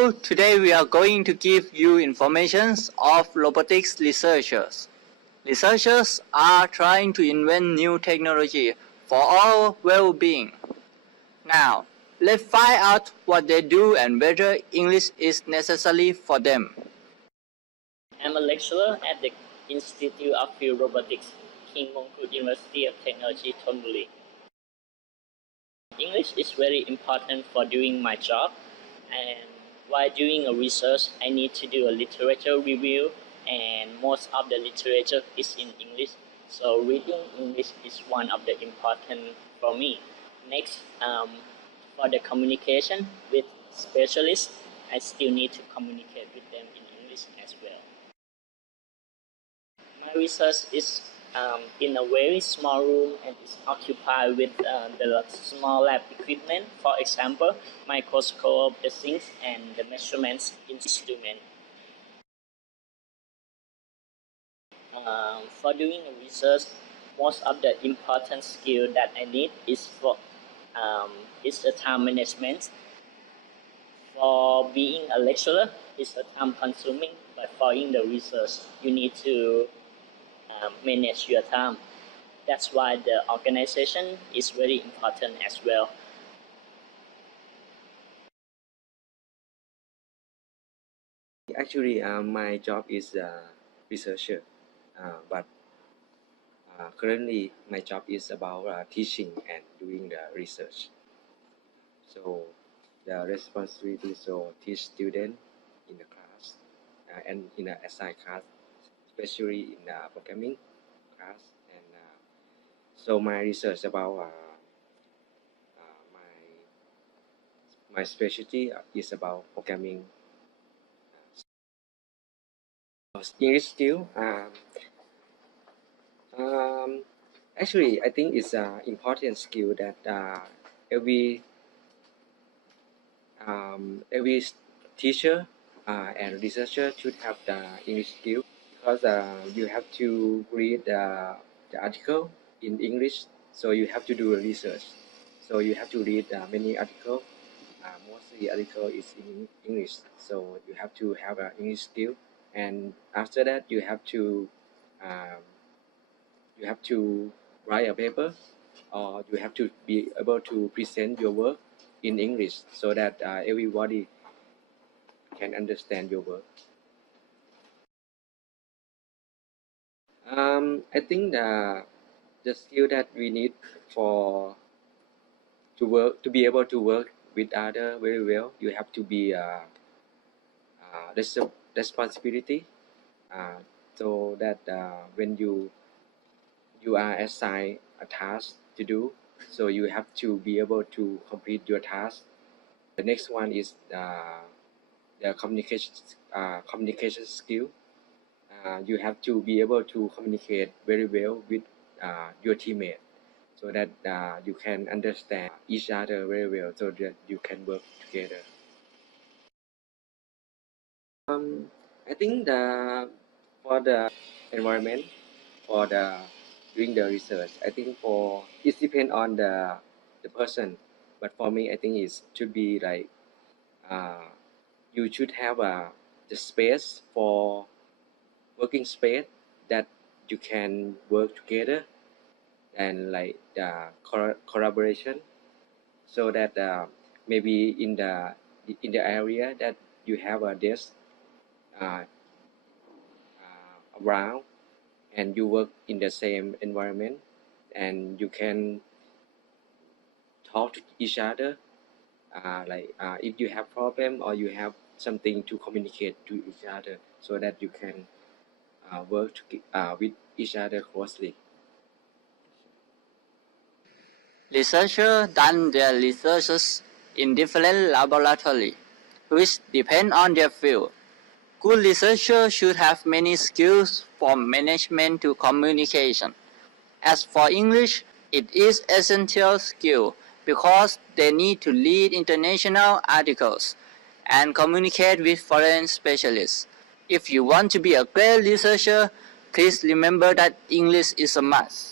So today we are going to give you information of robotics researchers. Researchers are trying to invent new technology for our well-being. Now, let's find out what they do and whether English is necessary for them. I'm a lecturer at the Institute of Field Robotics, King Mongkut University of Technology, Thonburi. English is very important for doing my job, and while doing a research, I need to do a literature review, and most of the literature is in English. So reading English is one of the important for me. Next, for the communication with specialists, I still need to communicate with them in English as well. My research is in a very small room and is occupied with the small lab equipment, for example, microscope, the sinks, and the measurements instrument. For doing the research, most of the important skill that I need is the time management. For being a lecturer, it's a time consuming, but for in the research, you need to manage your time. That's why the organization is very important as well. Actually, my job is a researcher, but currently my job is about teaching and doing the research. So the responsibility is to teach students in the class and in the assigned class, especially in the programming class. And so my research about my specialty is about programming. English skill. Actually, I think it's an important skill that every teacher and researcher should have the English skill, because you have to read the article in English, so you have to do a research. So you have to read many articles. Mostly article is in English, so you have to have an English skill. And after that, you have to write a paper, or you have to be able to present your work in English so that everybody can understand your work. I think the skill that we need to be able to work with others very well, you have to be responsibility, so that when you are assigned a task to do, so you have to be able to complete your task. The next one is the communication skill. You have to be able to communicate very well with your teammate, so that you can understand each other very well, so that you can work together. I think for the environment, for doing the research, I think it depends on the person. But for me, I think it should be like you should have the space for working space that you can work together, and like collaboration, so that maybe in the area that you have a desk around, and you work in the same environment, and you can talk to each other, if you have problem or you have something to communicate to each other, so that you can work with each other closely. Researchers done their researches in different laboratories, which depend on their field. Good researchers should have many skills from management to communication. As for English, it is essential skill because they need to read international articles and communicate with foreign specialists. If you want to be a great researcher, please remember that English is a must.